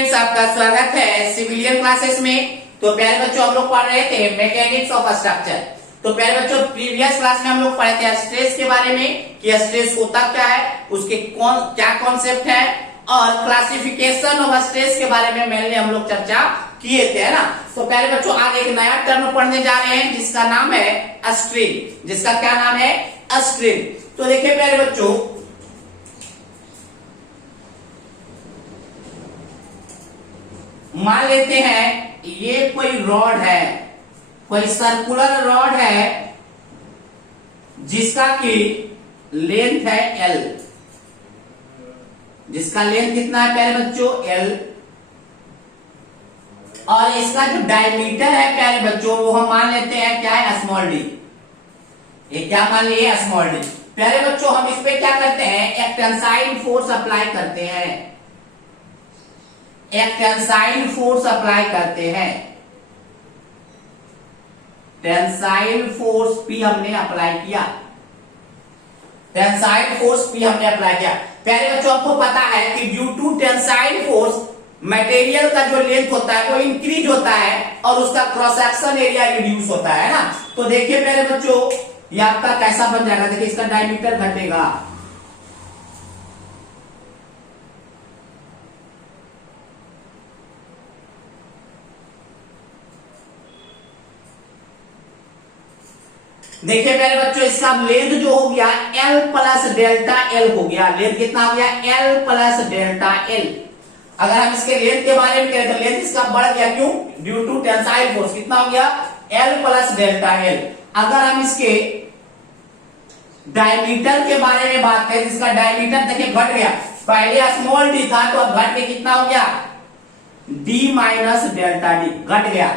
Friends, आपका स्वागत है सिविलियन क्लासेस में। तो प्यारे बच्चों, हम लोग पढ़ रहे थे मैकेनिक्स ऑफ स्ट्रक्चर। तो प्यारे बच्चों, प्रीवियस क्लास में हम लोग पढ़े थे स्ट्रेस के बारे में कि स्ट्रेस होता क्या है, उसके क्या कॉन्सेप्ट है, और क्लासिफिकेशन ऑफ स्ट्रेस के बारे में मेनली हम लोग चर्चा किए थे, है ना। तो प्यारे बच्चों, आज एक नया टर्म पढ़ने जा रहे हैं जिसका नाम है स्ट्रेन। जिसका क्या नाम है? स्ट्रेन। तो देखिए प्यारे बच्चों, मान लेते हैं ये कोई रॉड है, कोई सर्कुलर रॉड है जिसका की लेंथ है L। जिसका लेंथ कितना है प्यारे बच्चों? L। और इसका जो डायमीटर है प्यारे बच्चों, वो हम मान लेते हैं क्या है? Small D. ये क्या मान लिए? Small D. प्यारे बच्चों, हम इस पे क्या करते हैं? एक टेंसाइल फोर्स अप्लाई करते हैं। एक टेंसाइल फोर्स अप्लाई करते हैं। टेंसाइल फोर्स P हमने अप्लाई किया। टेंसाइल फोर्स P हमने अप्लाई किया। प्यारे बच्चों, आपको पता है कि due to tensile force material का जो लेंथ होता है वो इंक्रीज होता है और उसका क्रॉस सेक्शन एरिया रिड्यूस होता है ना। तो देखिए प्यारे बच्चों, ये आपका कैसा बन जाएगा? देखिए, इसका डायमीटर घटेगा। देखिए प्यारे बच्चों, इसका लेंथ जो हो गया L प्लस डेल्टा L हो गया। लेंथ कितना हो गया? L plus delta L। अगर हम इसके लेंथ के बारे में करें तो लेंथ इसका बढ़ गया। क्यों? Due to tensile force. कितना हो गया? L plus delta L। अगर हम इसके डायमीटर के बारे में बात करें, इसका डायमीटर देखिए घट गया। पहले स्मॉल डी था तो अब घट के कितना हो गया? D माइनस डेल्टा डी घट गया।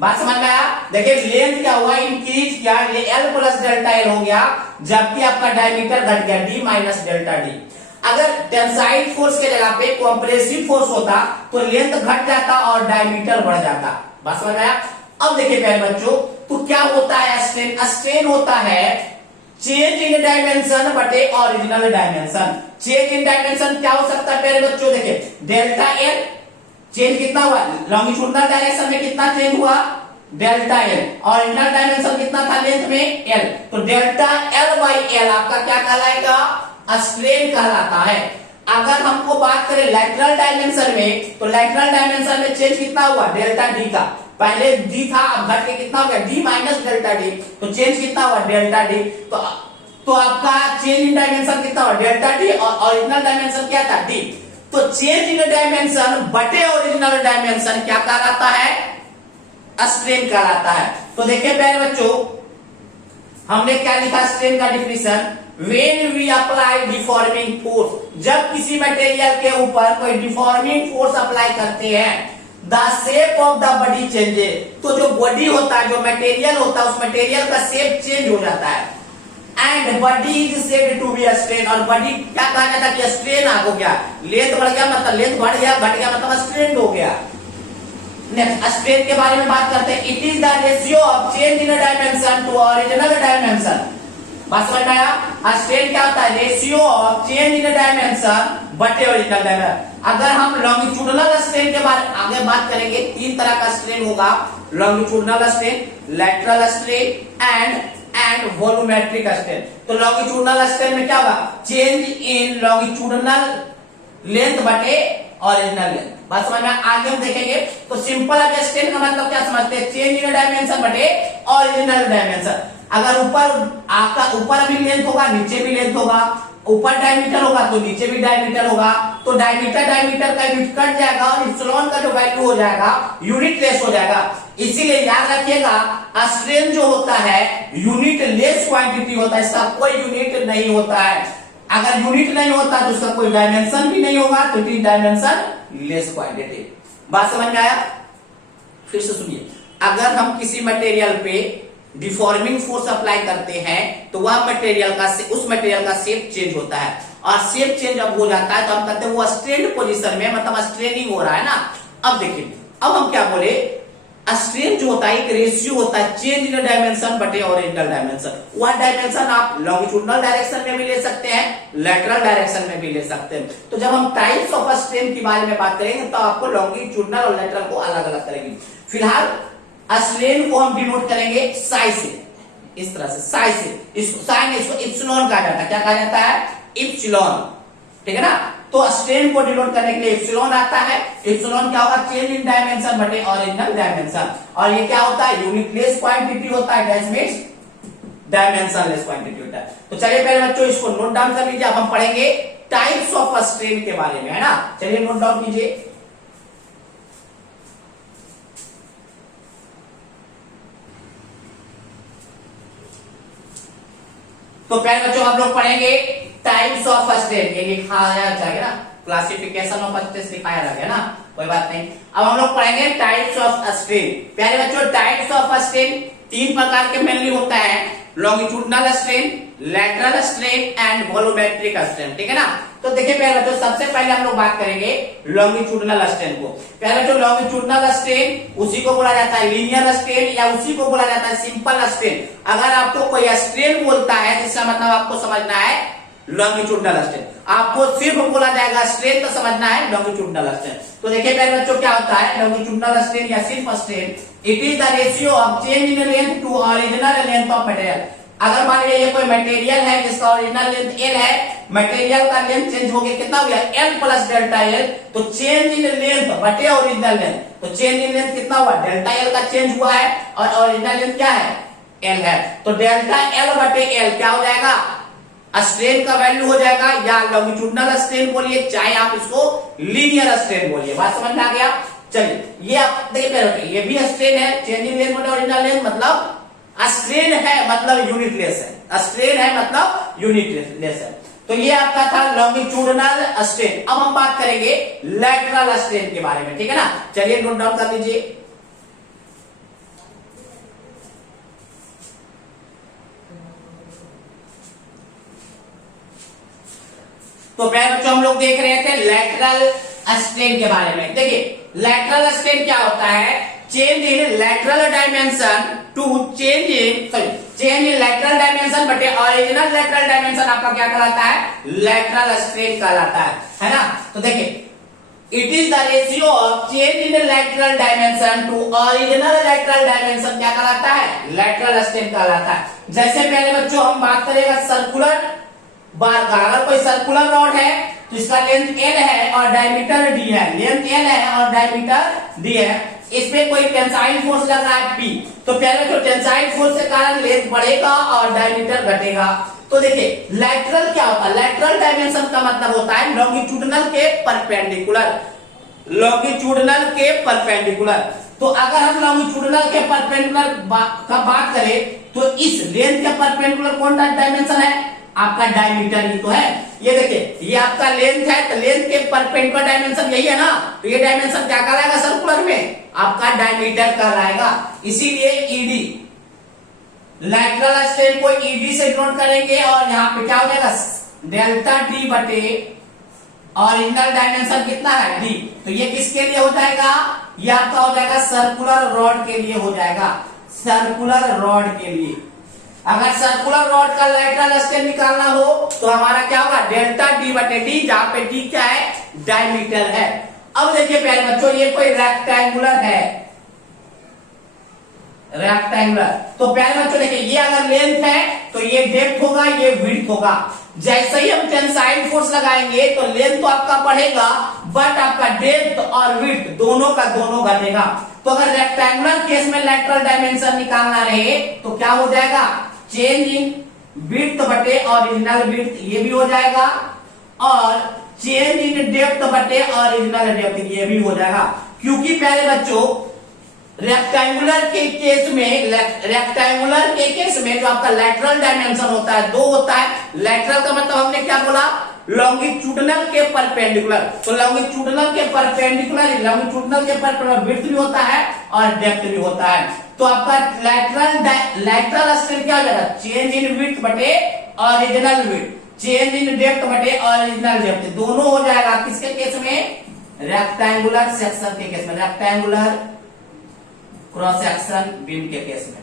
बात समझ में आया? देखिए लेंथ क्या हुआ? इंक्रीज किया, L प्लस डेल्टा L हो गया, जबकि आपका डायमीटर घट गया D माइनस डेल्टा डी। अगर टेंसाइल फोर्स के जगह पे कंप्रेसिव फोर्स होता तो लेंथ घट जाता और डायमीटर बढ़ जाता। बात समझ में आया? अब देखिए प्यारे बच्चों, तो क्या होता है स्ट्रेन? स्ट्रेन होता है चेंज इन डायमेंशन बटे original dimension. Change in dimension क्या हो सकता है प्यारे बच्चों? देखिए डेल्टा L चेंज कितना हुआ? लॉन्गिट्यूडनल डायरेक्शन में कितना चेंज हुआ? Delta L। और ओरिजिनल डायमेंशन कितना था लेंथ में? L। तो डेल्टा L बाई L आपका क्या कहलाएगा? स्ट्रेन कहलाता है। अगर हमको बात करें लैटरल डायमेंशन में, तो लैटरल डायमेंशन में चेंज कितना हुआ? डेल्टा D का। पहले D था, अब घट के कितना हो गया? D minus delta D। तो चेंज कितना हुआ? Delta D। तो आपका चेंज इन डायमेंशन कितना हुआ? Delta D। और ओरिजिनल डायमेंशन क्या था? D। तो चेंज इन डायमेंशन बटे ओरिजिनल डायमेंशन क्या कहलाता है? स्ट्रेन कहलाता है। तो देखिए प्यारे बच्चों, हमने क्या लिखा स्ट्रेन का definition? When we apply deforming force, जब किसी मटेरियल के ऊपर कोई डिफॉर्मिंग फोर्स अप्लाई करते हैं, the shape of the body changes, तो जो बॉडी होता है, जो मटेरियल होता है, उस मटेरियल का शेप चेंज हो जाता है। And body is said to be strain, और बॉडी क्या कहा जाता है? कि स्ट्रेन हो गया। लेंथ बढ़ गया मतलब लेंथ बढ़ गया, घट गया मतलब स्ट्रेन हो गया। नेक्स्ट स्ट्रेन के बारे में बात करते हैं। It is the ratio of change in dimension to original dimension. बात समझ में आया? स्ट्रेन क्या होता है? Ratio of change in dimension बटे ओरिजिनल डायमेंशन। अगर हम लॉन्गिट्यूडनल स्ट्रेन के बारे में आगे बात करेंगे, तीन तरह का स्ट्रेन होगा: longitudinal strain, lateral strain and volumetric strain. तो लॉन्गिट्यूडनल स्ट्रेन में क्या होगा? चेंज इन लॉन्गिट्यूडनल लेंथ बटे ओरिजिनल लेंथ। बात समझ में? आगे हम देखेंगे। तो सिंपल अब स्ट्रेन का मतलब क्या समझते हैं? चेंज इन डायमेंशन बटे ओरिजिनल डायमेंशन। अगर ऊपर भी लेंथ होगा, नीचे भी लेंथ होगा, ऊपर डायमीटर होगा तो नीचे भी डायमीटर होगा, तो डायमीटर का यूनिट कट जाएगा और इप्सिलॉन का जो वैल्यू हो जाएगा यूनिट लेस हो जाएगा। इसीलिए याद रखिएगा, स्ट्रेन जो होता है यूनिट लेस क्वांटिटी होता है, इसका कोई यूनिट नहीं होता है। अगर यूनिट नहीं होता तो उसका कोई डायमेंशन भी नहीं होगा, तो it is dimension less quantity. बात समझ में आया? फिर से सुनिए, अगर हम किसी मटेरियल पे डिफॉर्मिंग फोर्स अप्लाई करते हैं तो वह उस मटेरियल का शेप चेंज होता है, और शेप चेंज अब हो जाता है तो हम कहते हैं वो स्ट्रेन्ड पोजीशन में, मतलब स्ट्रेनिंग हो रहा है ना। अब देखिए, अब हम क्या बोले? स्ट्रेन जो होता है एक रेशियो होता है चेंज इन डायमेंशन बटे ओरिजिनल डायमेंशन। वह डायमेंशन आप लॉन्गिट्यूडनल डायरेक्शन में भी ले सकते हैं, लेटरल डायरेक्शन में भी ले सकते हैं। तो जब हम टाइप्स ऑफ स्ट्रेन के बारे में बात करेंगे तो आपको लॉन्गिट्यूडनल और लेटरल को अलग अलग करेंगे। फिलहाल स्ट्रेन को हम डिनोट करेंगे साई से, इस तरह से साई से, इसको साइन इसको इप्सिलॉन कहा जाता है। क्या कहा जाता है? इप्सिलॉन, ठीक है ना। तो स्ट्रेन को डिनोट करने के लिए इप्सिलॉन आता है। इप्सिलॉन क्या होगा? चेंज इन डायमेंशन बटे ओरिजिनल डायमेंशन। और ये क्या होता है? यूनिटलेस क्वांटिटी होता है, दैट मींस डायमेंशनलेस क्वांटिटी होता है। तो चलिए पहले बच्चों इसको नोट डाउन कर लीजिए। अब हम पढ़ेंगे टाइप्स ऑफ स्ट्रेन के बारे में, है ना। चलिए नोट डाउन कीजिए। तो पहले बच्चों हम लोग पढ़ेंगे टाइप्स ऑफ स्ट्रेन। ये लिखाया जाएगा ना, क्लासिफिकेशन ऑफ स्ट्रेन लिखाया जाएगा ना, कोई बात नहीं। अब हम लोग पढ़ेंगे टाइप्स ऑफ स्ट्रेन। पहले बच्चों टाइप्स ऑफ स्ट्रेन तीन प्रकार के मेनली होता है, longitudinal strain, lateral strain and volumetric strain, ठीक है ना। तो देखिए पहले बच्चों सबसे पहले हम लोग बात करेंगे लॉन्गिट्यूडनल स्ट्रेन को। पहले बच्चों लॉन्गिट्यूडनल स्ट्रेन उसी को बोला जाता है लीनियर स्ट्रेन या उसी को बोला जाता है सिंपल स्ट्रेन। अगर आपको कोई स्ट्रेन बोलता है तो इसका मतलब आपको समझना है लॉन्गिट्यूडनल स्ट्रेन। आपको सिर्फ बोला जाएगा स्ट्रेन तो समझना है लॉन्गिट्यूडनल स्ट्रेन। तो देखिए पहले बच्चों क्या होता है लॉन्गिट्यूडनल स्ट्रेन या सिर्फ strain, it is the ratio of change in length to original length of material. अगर मान लीजिए ये कोई मटेरियल है जिसका ओरिजिनल लेंथ एल है, मटेरियल का लेंथ चेंज हो गया, कितना हो गया? L plus delta L. तो चेंज इन लेंथ बटे ओरिजिनल लेंथ, तो चेंज इन लेंथ कितना हुआ? डेल्टा एल का चेंज हुआ है और ओरिजिनल लेंथ क्या है? एल है। तो डेल्टा एल बटे एल क्या हो जाएगा? स्ट्रेन का वैल्यू हो जाएगा, या लॉन्गिट्यूडनल स्ट्रेन बोलिए चाहे आप इसको लीनियर स्ट्रेन बोलिए। बात समझ में आ गया? चलिए ये आप देखिए पहले ये भी स्ट्रेन है, चेंज इन लेंथ बटे ओरिजिनल लेंथ मतलब स्ट्रेन है मतलब यूनिटलेस है, स्ट्रेन है मतलब यूनिटलेस है। तो ये आपका था लॉन्गिट्यूडनल स्ट्रेन। अब हम बात करेंगे लेटरल स्ट्रेन के बारे में, ठीक है ना। चलिए नोट डाउन कर लीजिए। तो पहले बच्चों हम लोग देख रहे थे लेटरल स्ट्रेन के बारे में। देखिए लेटरल स्ट्रेन क्या होता है? Change in lateral dimension to change in lateral dimension बटे ओरिजिनल लेटरल डायमेंशन आपका क्या कहलाता है? लेटरल स्ट्रेन कहलाता है ना। तो देखिए it is the ratio of change in lateral dimension to original lateral dimension क्या कहलाता है? लेटरल स्ट्रेन कहलाता है। जैसे पहले बच्चों हम बात करेंगे सर्कुलर बार का। अगर कोई सर्कुलर रॉड है तो इसका लेंथ एल है और डायमीटर डी है, लेंथ एल है और डायमीटर डी है। इस पे कोई टेंसाइल फोर्स लग रहा है पी, तो पहले जो टेंसाइल फोर्स के कारण लेंथ बढ़ेगा और डायमीटर घटेगा। तो देखिए लैटरल क्या होता है? लैटरल डायमेंशन का मतलब होता है लॉन्गिट्यूडनल के परपेंडिकुलर, लॉन्गिट्यूडनल के परपेंडिकुलर। तो अगर हम लॉन्गिट्यूडनल के परपेंडिकुलर का बात करें तो इस लेंथ के परपेंडिकुलर कौन सा डायमेंशन है? आपका डायमीटर ही तो है। ये देखिए ये आपका लेंथ है, तो लेंथ के परपेंडिकुलर डायमेंशन यही है ना, तो ये डायमेंशन क्या कहलाएगा सर्कुलर में? आपका डायमीटर कहलाएगा। इसीलिए ईडी लैटरल स्ट्रेन को ईडी से डिनोट करेंगे और यहाँ पे क्या हो जाएगा? डेल्टा डी बटे ओरिजिनल डायमेंशन कितना है? डी। तो ये किसके लिए हो जाएगा? ये आपका हो जाएगा सर्कुलर रॉड के लिए हो जाएगा, सर्कुलर रॉड के लिए। अगर सर्कुलर रॉड का लेटरल स्ट्रेन निकालना हो तो हमारा क्या होगा? डेल्टा डी बटे डी, जहां पे डी क्या है? डायमीटर है। अब देखिए पहले बच्चों ये कोई रेक्टेंगुलर है, रेक्टेंगुलर। तो पहले बच्चों देखिए ये अगर लेंथ है तो ये डेप्थ होगा, ये विड्थ होगा। जैसे ही हम टेंसाइल फोर्स लगाएंगे तो लेंथ तो आपका बढ़ेगा बट आपका डेप्थ और विड्थ दोनों का दोनों घटेगा। तो अगर रेक्टेंगुलर केस में लेटरल डायमेंशन निकालना रहे तो क्या हो जाएगा? चेंज इन विड्थ बटे ओरिजिनल विड्थ ये भी हो जाएगा और चेंज इन डेप्थ बटे ओरिजिनल डेप्थ ये भी हो जाएगा। क्योंकि पहले बच्चों रेक्टेंगुलर के केस में जो आपका लेटरल डायमेंशन होता है दो होता है। लेटरल का मतलब हमने क्या बोला? लॉन्गिट्यूडनल के परपेंडिकुलर। तो लॉन्गिट्यूडनल के परपेंडिकुलर विड्थ भी होता है और डेप्थ भी होता है। तो आपका लेटरल स्ट्रेन क्या हो जाएगा? चेंज इन विड्थ बटे original width, change in depth बटे ओरिजिनल डेप्थ दोनों हो जाएगा। किसके केस में? रेक्टेंगुलर सेक्शन के केस में, रेक्टेंगुलर क्रॉस सेक्शन बीम के केस में।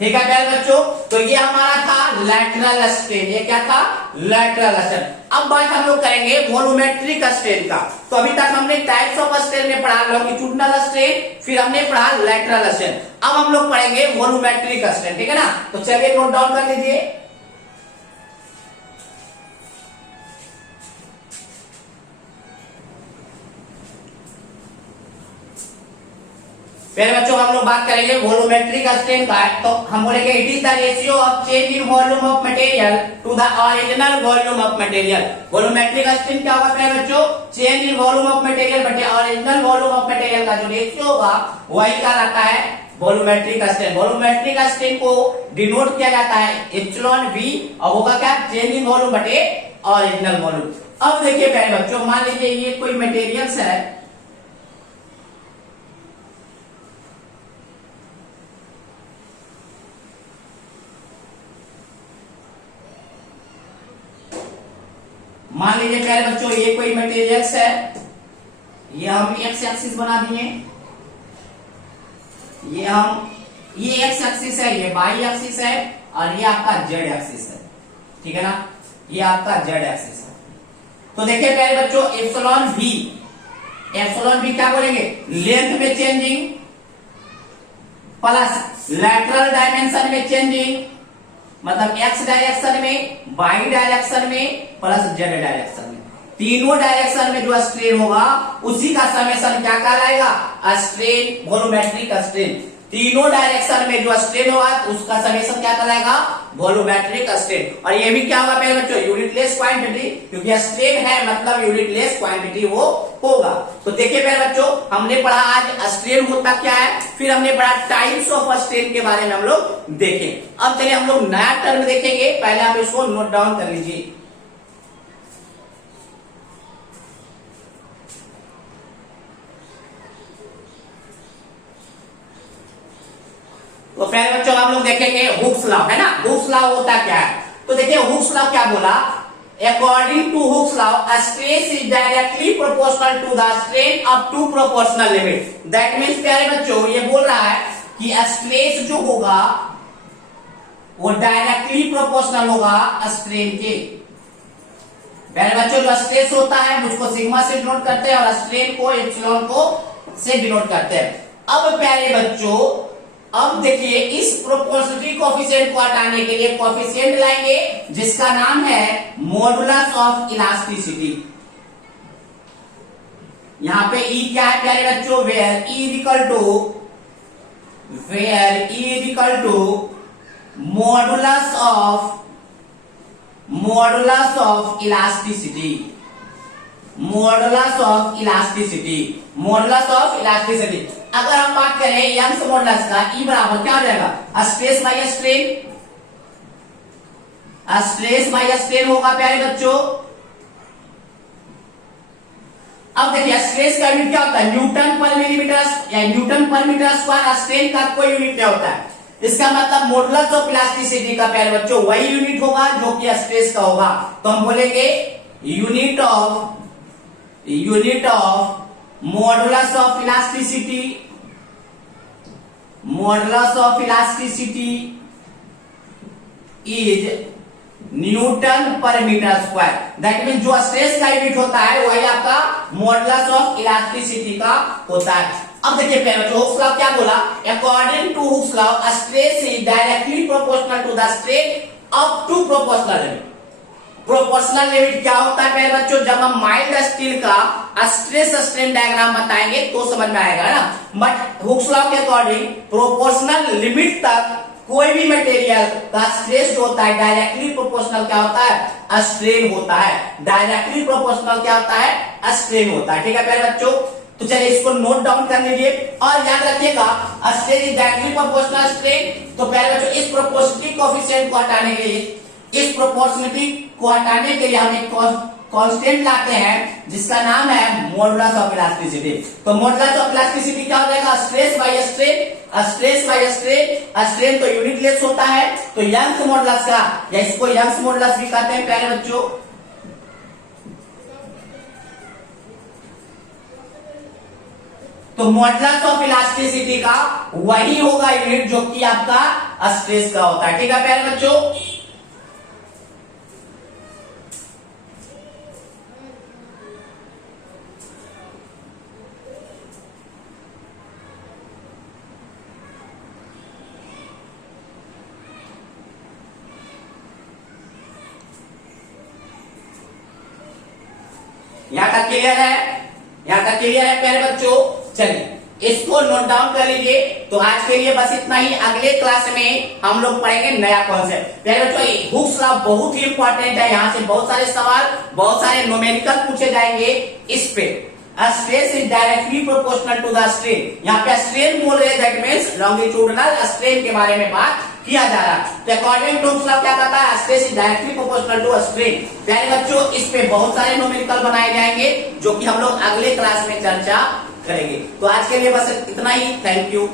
ठीक है प्यारे बच्चों, तो ये हमारा था लैटरल स्ट्रेन। ये क्या था? Lateral strain. अब बात हम लोग करेंगे वॉल्यूमेट्रिक स्ट्रेन का। तो अभी तक हमने टाइप्स ऑफ स्ट्रेन में पढ़ा लॉन्गिट्यूडिनल स्ट्रेन, फिर हमने पढ़ा लैटरल स्ट्रेन। अब हम लोग पढ़ेंगे वॉल्यूमेट्रिक स्ट्रेन। ठीक है ना? तो चलिए नोट डाउन कर लीजिए। पहले बच्चों हम लोग बात करेंगे वॉल्यूमेट्रिक स्ट्रेन का। तो हम बोलेंगे it is the ratio of change in volume of material to the original volume of material. Volumetric strain क्या होगा पहले बच्चों? Change in volume of material बटे ओरिजिनल वॉल्यूम ऑफ मटेरियल का जो रेशियो होगा वही कहलाता है वॉल्यूमेट्रिक स्ट्रेन। वॉल्यूमेट्रिक स्ट्रेन को डिनोट किया जाता है एप्सिलॉन वी, और होगा क्या? चेंज इन वॉल्यूम बटे ओरिजिनल वॉल्यूम। अब देखिए पहले बच्चों, मान लीजिए ये कोई मटेरियल्स है, मान लीजिए पहले बच्चों ये कोई मटेरियल्स है, ये हम एक्स एक्सिस बना दिए, ये एक्स एक्सिस है, ये वाई एक्सिस है, और ये आपका जेड एक्सिस है। ठीक है ना? ये आपका जेड एक्सिस है। तो देखिए पहले बच्चों एप्सिलॉन वी क्या बोलेंगे? लेंथ में चेंजिंग प्लस लैटरल डायमेंशन में चेंजिंग, मतलब एक्स डायरेक्शन में, वाई डायरेक्शन में, प्लस जेड डायरेक्शन में। तीनों डायरेक्शन में जो स्ट्रेन होगा उसी का समेशन क्या कहलाएगा? Strain, volumetric strain. तीनों डायरेक्शन में जो स्ट्रेन होगा उसका समेशन क्या कहलाएगा? Volumetric strain. और ये भी क्या होगा पहले बच्चों? यूनिटलेस क्वांटिटी, क्योंकि स्ट्रेन है मतलब यूनिटलेस क्वांटिटी वो होगा। तो देखिए पहले बच्चों हमने पढ़ा आज स्ट्रेन होता क्या है, फिर हमने पढ़ा टाइप्स ऑफ स्ट्रेन के बारे में हम लोग देखें। अब चलिए हम लोग नया टर्म देखेंगे, पहले आप इसको नोट डाउन कर लीजिए। तो पहले बच्चों हम लोग देखेंगे हुक्स लॉ, है ना? हुक्स लॉ होता क्या है? तो देखिए हुक्स लॉ क्या बोला? According to Hooke's law stress is directly proportional to the strain up to proportional limit. That means प्यारे बच्चों ये बोल रहा है कि स्ट्रेस जो होगा वो डायरेक्टली प्रोपोर्शनल होगा स्ट्रेन के। प्यारे बच्चों जो स्ट्रेस होता है उसको सिग्मा से डिनोट करते हैं और स्ट्रेन को एप्सिलॉन को से डिनोट करते हैं। अब प्यारे बच्चों अब देखिए इस प्रोपोर्शनलिटी कोएफिशिएंट को हटाने के लिए कोएफिशिएंट लाएंगे जिसका नाम है मॉडुलस ऑफ इलास्टिसिटी। यहां पे ई क्या है प्यारे बच्चों? Where E equal to modulus of elasticity. अगर हम बात करें यंग्स मॉडुलस का, ई बराबर क्या हो जाएगा? स्ट्रेस बाय स्ट्रेन होगा प्यारे बच्चों। अब देखिए स्ट्रेस का यूनिट क्या होता है? न्यूटन पर मिलीमीटर या न्यूटन पर मीटर स्क्वायर। स्ट्रेन का कोई यूनिट क्या होता है? इसका मतलब मॉडुलस ऑफ इलास्टिसिटी का प्यारे बच्चों वही यूनिट होगा जो कि स्ट्रेस का होगा। तो हम बोलेंगे unit of modulus of elasticity is Newton पर मीटर स्क्वायर। दैट मीन जो स्ट्रेस का यूनिट होता है वही आपका मॉडुलस ऑफ इलास्टिसिटी का होता है। अब देखिए पहले हुक्स लॉ क्या बोला? According to Hooke's law stress is directly proportional to the strain up to proportional limit. Proportional limit क्या होता है पहले बच्चों? जब हम माइल्ड स्टील का स्ट्रेस स्ट्रेन डायग्राम बताएंगे तो समझ में आएगा ना। बट हुक्स लॉ के अकॉर्डिंग प्रोपोर्शनल लिमिट तक कोई भी मटेरियल का स्ट्रेस जो होता है डायरेक्टली प्रोपोर्शनल क्या होता है? स्ट्रेन होता है। डायरेक्टली प्रोपोर्शनल क्या होता है? स्ट्रेन होता है। ठीक है प्यारे बच्चों, तो चलिए इसको नोट डाउन कर लीजिए और याद रखिएगा strain is directly proportional strain. तो प्यारे बच्चों इस प्रोपोर्शनलिटी कोएफिशिएंट को हटाने के लिए हम एक कांस्टेंट लाते हैं जिसका नाम है मॉडुलस ऑफ इलास्टिसिटी। तो मॉडुलस ऑफ इलास्टिसिटी क्या हो जाएगा? स्ट्रेस बाय स्ट्रेन तो यूनिटलेस होता है। तो यंग्स मॉडुलस का, या इसको यंग्स मॉडुलस भी कहते हैं प्यारे बच्चों। तो मॉडुलस ऑफ इलास्टिसिटी का वही होगा यूनिट जो कि आपका स्ट्रेस का होता है। ठीक है प्यारे बच्चों, यहां तक क्लियर है? यहां तक क्लियर है प्यारे बच्चों? चलिए इसको नोट डाउन कर लीजिए। तो आज के लिए बस इतना ही। अगले क्लास में हम लोग पढ़ेंगे नया कॉन्सेप्ट। प्यारे बच्चों हुक्स लॉ बहुत ही इंपॉर्टेंट है, यहाँ से बहुत सारे सवाल, बहुत सारे न्यूमेरिकल पूछे जाएंगे इस पे। Stress is directly proportional to the strain. यहाँ पे स्ट्रेन बोल रहे, दैट मीन्स लॉन्गिट्यूडनल स्ट्रेन के बारे में बात किया जा रहा है। तो अकॉर्डिंग टू हुक्स लॉ क्या कहता है? Stress is directly proportional to strain. प्यारे बच्चों इस पे बहुत सारे न्यूमेरिकल बनाए जाएंगे जो कि हम लोग अगले क्लास में चर्चा करेंगे। तो आज के लिए बस इतना ही। Thank you.